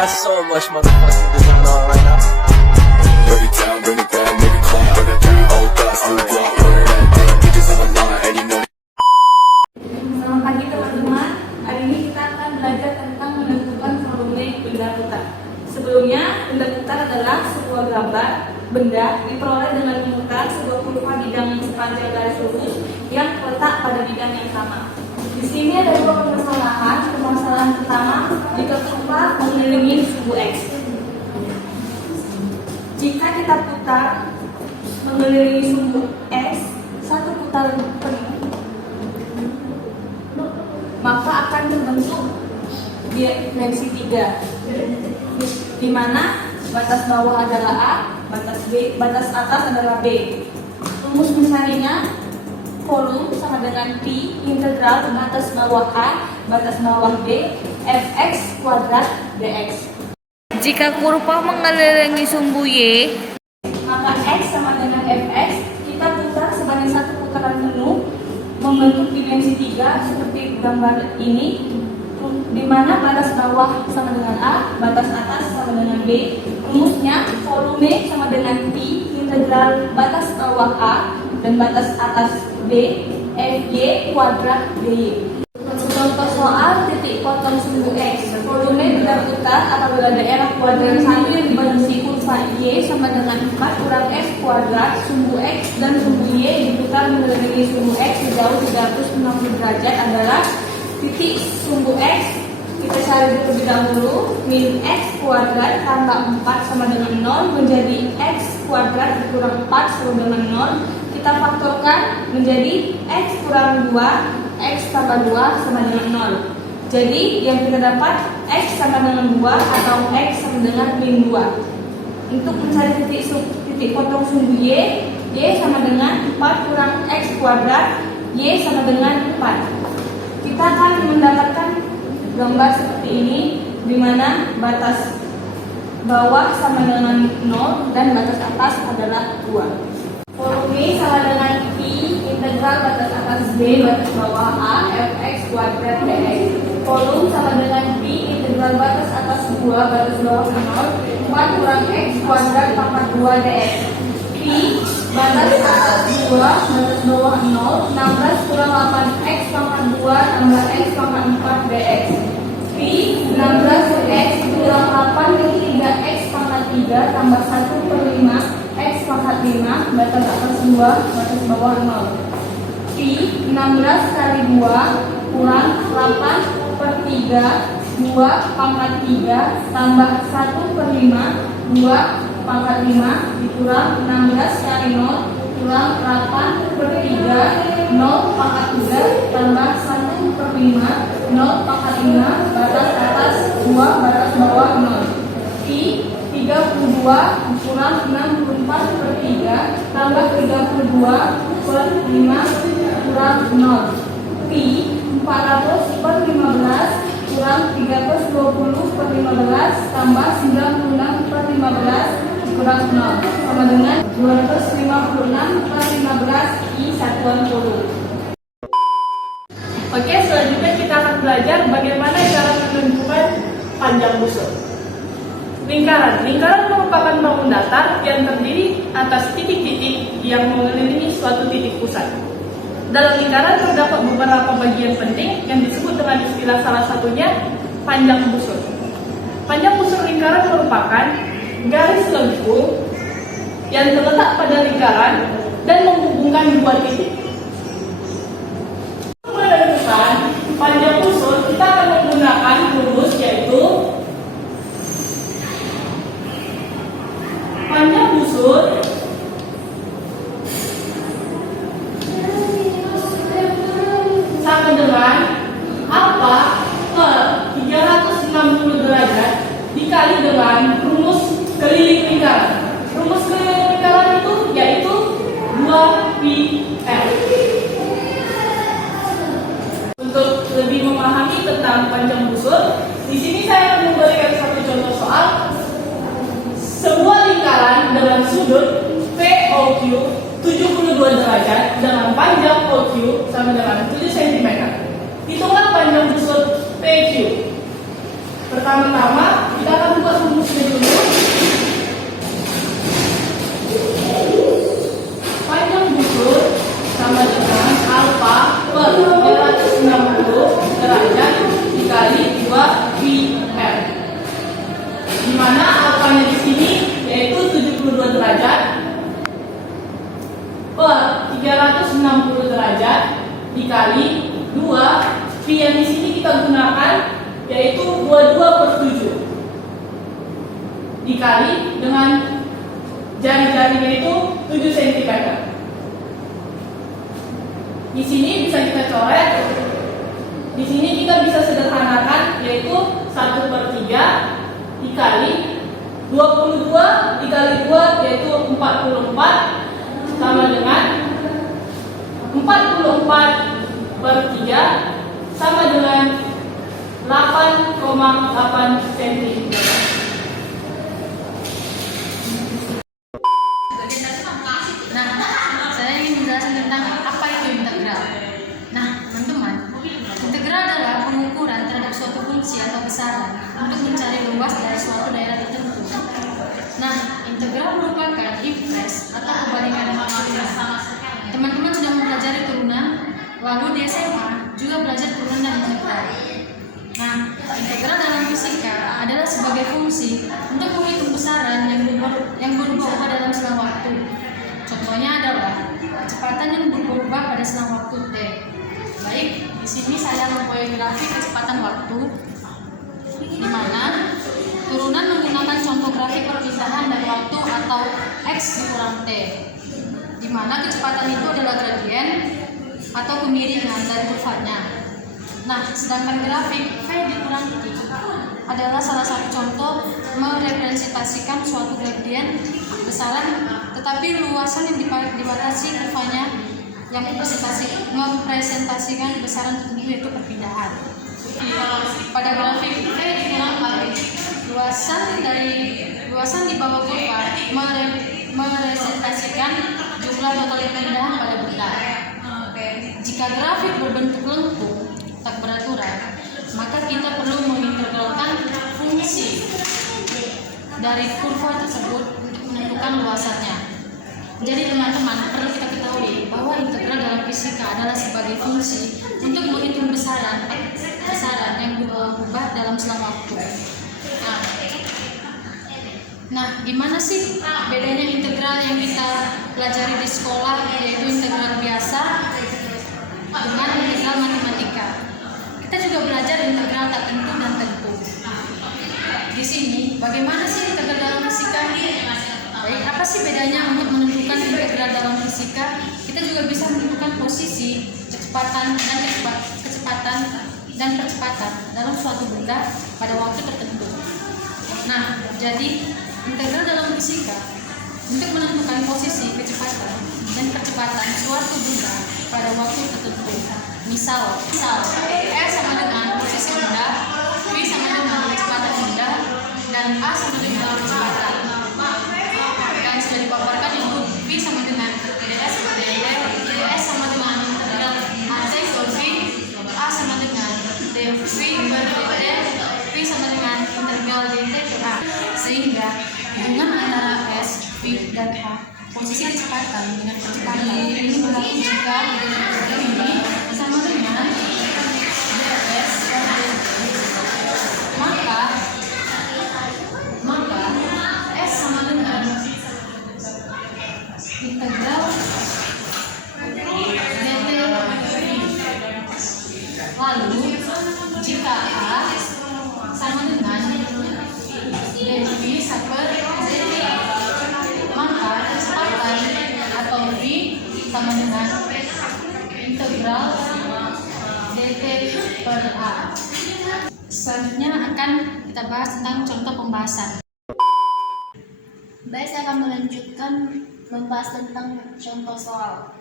got so much motherfucking design on right now. Break it down, bring it back, make it clap. I got 3 old thoughts, new block, where it at? Damn, bitches on the line, and you know. Selamat pagi teman-teman. Hari ini kita akan belajar tentang menentukan volume benda putar. Sebelumnya, benda putar adalah sebuah gambar benda diperoleh dengan memutar sebuah kurva bidang sepanjang garis lurus yang terletak pada bidang yang sama. Di sini ada dua permasalahan. Permasalahan pertama, jika kurva mengelilingi sumbu X. Jika kita putar mengelilingi sumbu X satu putaran penuh, maka akan terbentuk dimensi 3, di mana batas bawah adalah A, batas B, batas atas adalah B. Rumus mencarinya, volume sama dengan Pi integral batas bawah A, batas bawah B, Fx kuadrat dx. Jika kurva mengelilingi sumbu Y, Maka X sama dengan Fx, kita putar sebanyak satu putaran penuh, membentuk dimensi 3 seperti gambar ini, di mana batas bawah sama dengan A, batas atas sama dengan B. Rumusnya, volume sama dengan Pi integral batas bawah A dan batas atas B, Fy kuadrat dy. Contoh soal titik potong sumbu X. Volume benda putar apabila daerah kuadran 1 yang dibenci kurva Y sama dengan 4 kurang X kuadrat, sumbu X dan sumbu Y diputar mengelilingi sumbu X sejauh 360 derajat adalah titik sumbu X. Kita cari terlebih dahulu, min X kuadrat tambah 4 sama dengan 0 menjadi X kuadrat dikurang 4 sama dengan 0. Kita faktorkan menjadi X kurang 2, X tambah 2 sama dengan 0. Jadi yang kita dapat X sama dengan 2 atau X sama dengan min 2. Untuk mencari titik potong sumbu Y, Y sama dengan 4 kurang X kuadrat, Y sama dengan 4. Kita akan mendapatkan gambar seperti ini, di mana batas bawah sama dengan 0 dan batas atas adalah 2. Volume sama dengan Pi integral batas atas B batas bawah A Fx kuadrat dx. Volume sama dengan Pi integral batas atas 2 batas bawah 0 4 kurang X kuadrat pangkat 2 dx. Pi batas atas 2 batas bawah 0 16 kurang 8 X pangkat 2 tambah X pangkat 4 dx. Pi 16 X kurang 8 3 X pangkat 3 tambah 1 per 5 X pangkat 5, batas atas 2, batas bawah 0. Pi 16 kali 2 kurang 8 per 3, 2 pangkat 3 tambah 1 per 5, 2 pangkat 5 dikurang 16 kali 0 kurang 8 per 3, 0 pangkat 3 tambah 1 per 5, 0 pangkat 5, batas atas 2, batas bawah 0. Pi 32 kurang 64 per 3 tambah 32 per 5 kurang 0. Pi 400 per 15 kurang 320 per 15 tambah 96 per 15 kurang 0 sama dengan 256 per 15 I satuan puluh. Oke, selanjutnya kita akan belajar bagaimana cara menentukan panjang busur. Lingkaran merupakan bangun datar yang terdiri atas titik-titik yang mengelilingi suatu titik pusat. Dalam lingkaran terdapat beberapa bagian penting yang disebut dengan istilah salah satunya panjang busur. Panjang busur lingkaran merupakan garis lengkung yang terletak pada lingkaran dan menghubungkan dua titik. Untuk menentukan panjang busur, kita akan menggunakan rumus yaitu panjang busur sama dengan apa per 360 derajat dikali dengan rumus keliling lingkaran. Rumus keliling lingkaran itu yaitu 2πr. Untuk lebih memahami tentang panjang busur, di sini saya akan memberikan satu contoh soal. Sebuah lingkaran dengan sudut POQ 72 derajat dengan panjang OQ sama dengan 7 cm. Hitunglah panjang busur PQ. Pertama-tama kita akan derajat dikali 2πr. Di mana alfanya di sini yaitu 72 derajat per 360 derajat dikali 2 pi yang di sini kita gunakan yaitu 22/7 dikali dengan jari-jarinya itu 7 cm. Di sini bisa kita coret. Di sini kita bisa sederhanakan yaitu 1/3 dikali 22 dikali 2 yaitu 44 sama dengan 44/3 sama dengan 8,8 cm. Nah, saya ingin menjelaskan tentang apa itu integral. Nah, teman-teman, integral adalah pengukuran terhadap suatu fungsi atau besaran untuk mencari luas dari suatu daerah tertentu. Nah, integral merupakan impres atau perbandingan turunan. Teman-teman sudah mempelajari turunan, lalu di SMA juga belajar turunan dan integral. Nah, integral dalam fisika adalah sebagai fungsi untuk menghitung besaran yang berubah-ubah dalam selang waktu. Contohnya adalah kecepatan yang berubah pada selang waktu T. Baik, di sini saya mempunyai grafik kecepatan waktu, di mana turunan menggunakan contoh grafik perpindahan dari waktu atau x dikurang T, di mana kecepatan itu adalah gradien atau kemiringan dari kurvanya. Nah, sedangkan grafik V dikurang T adalah salah satu contoh merepresentasikan suatu gradien besaran, tetapi luasan yang dibatasi kurvanya yang mempresentasikan besaran tertentu yaitu perpindahan. Pada grafik V dikurang T, luasan di bawah kurva merepresentasikan jumlah total perpindahan pada benda. Jika grafik berbentuk lengkung tak beraturan, maka kita perlu mengintegralkan fungsi dari kurva tersebut untuk menentukan luasannya. Jadi teman-teman, perlu kita ketahui bahwa integral dalam fisika adalah sebagai fungsi untuk menghitung besaran yang berubah dalam selang waktu. Nah, gimana sih bedanya integral yang kita pelajari di sekolah, yaitu integral biasa dengan integral matematika? Kita juga belajar integral tak tentu dan tentu. Di sini, bagaimana sih integral dalam fisika? Baik, apa sih bedanya untuk menentukan integral dalam fisika? Kita juga bisa menentukan posisi, kecepatan dan percepatan dalam suatu benda pada waktu tertentu. Nah, jadi integral dalam fisika untuk menentukan posisi, kecepatan dan percepatan suatu benda pada waktu tertentu. Misal E sama dengan posisi benda, V sama dengan kecepatan benda, dan A sama dengan kecepatan. Dan sudah dipaparkan yang V sama dengan ds per dt, ds sama dengan integral AC per V, A sama dengan dv per dt, V sama dengan integral dt per A. Sehingga hubungan antara S, V, dan A, posisi kecepatan dengan kecepatan ini berlaku jika ini sama dengan ds per dt. Maka S sama dengan integral dt V. Lalu jika A sama dengan dv per dt, maka kecepatan atau V sama dengan integral dt per A. Selanjutnya akan kita bahas tentang contoh pembahasan. Baik, saya akan melanjutkan membahas tentang contoh soal.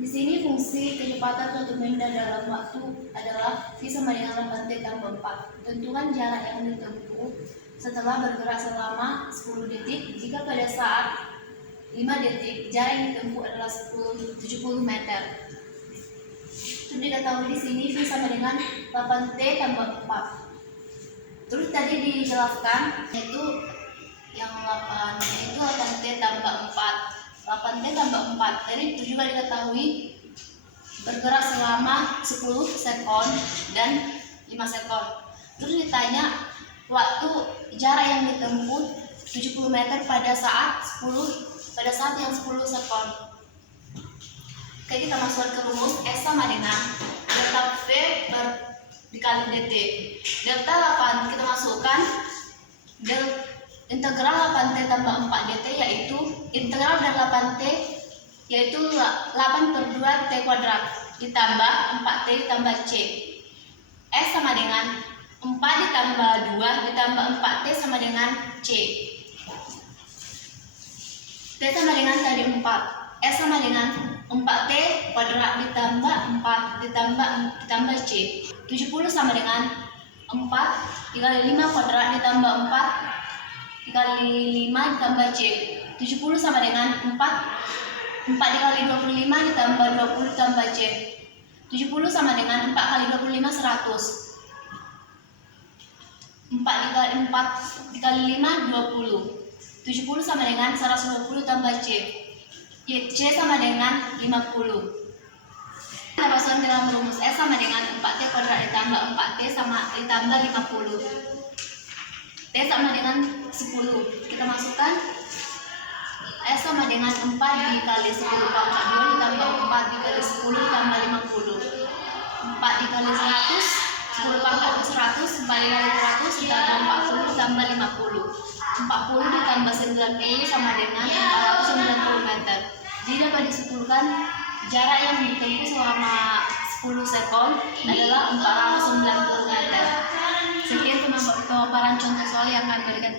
Di sini fungsi kecepatan suatu benda dalam waktu adalah V sama dengan 8T tambah 4. Tentukan jarak yang ditempuh setelah bergerak selama 10 detik. Jika pada saat 5 detik jarak yang ditempuh adalah 70 meter. Itu diketahui di sini V sama dengan 8T tambah 4. Terus tadi dijelaskan yaitu yang 8T tambah 4. 8T tambah 4. Jadi itu juga diketahui bergerak selama 10 sekon dan 5 sekon. Terus ditanya waktu jarak yang ditempuh 70 meter pada saat yang 10 sekon. Oke, kita masukkan ke rumus. S sama dengan delta V dikali dt. Delta 8 kita masukkan integral 8t tambah 4 dt, yaitu integral dari 8t yaitu 8 per 2 t kuadrat ditambah 4t ditambah c. S sama dengan 4 ditambah 2 ditambah 4t sama dengan c. T sama dengan tadi 4. S sama dengan 4t kuadrat ditambah 4 ditambah c. 70 sama dengan 4 dikali 5 kuadrat ditambah 4 dikali 5 ditambah c. 70 sama dengan 4 dikali 25 ditambah 20 ditambah c. 70 sama dengan 4 kali 25 100. 4 dikali 5 20. 70 sama dengan 120 tambah c. C sama dengan 50. Kita masukkan dalam rumus. S sama dengan 4t kuadrat ditambah 4t sama ditambah 50. T sama dengan 10. Kita masukkan. S sama dengan 4 dikali 10 pangkat 2 ditambah 4 dikali 10 ditambah 50. 4 dikali 100, 10 pangkat 100, 4 dikali 100 ditambah 40 ditambah 50. 40 ditambah 90 sama dengan 490 meter. Jadi dapat disimpulkan jarak yang ditempuh selama 10 sekon adalah 490 meter. Sekian pemaparan contoh soal yang akan berikan.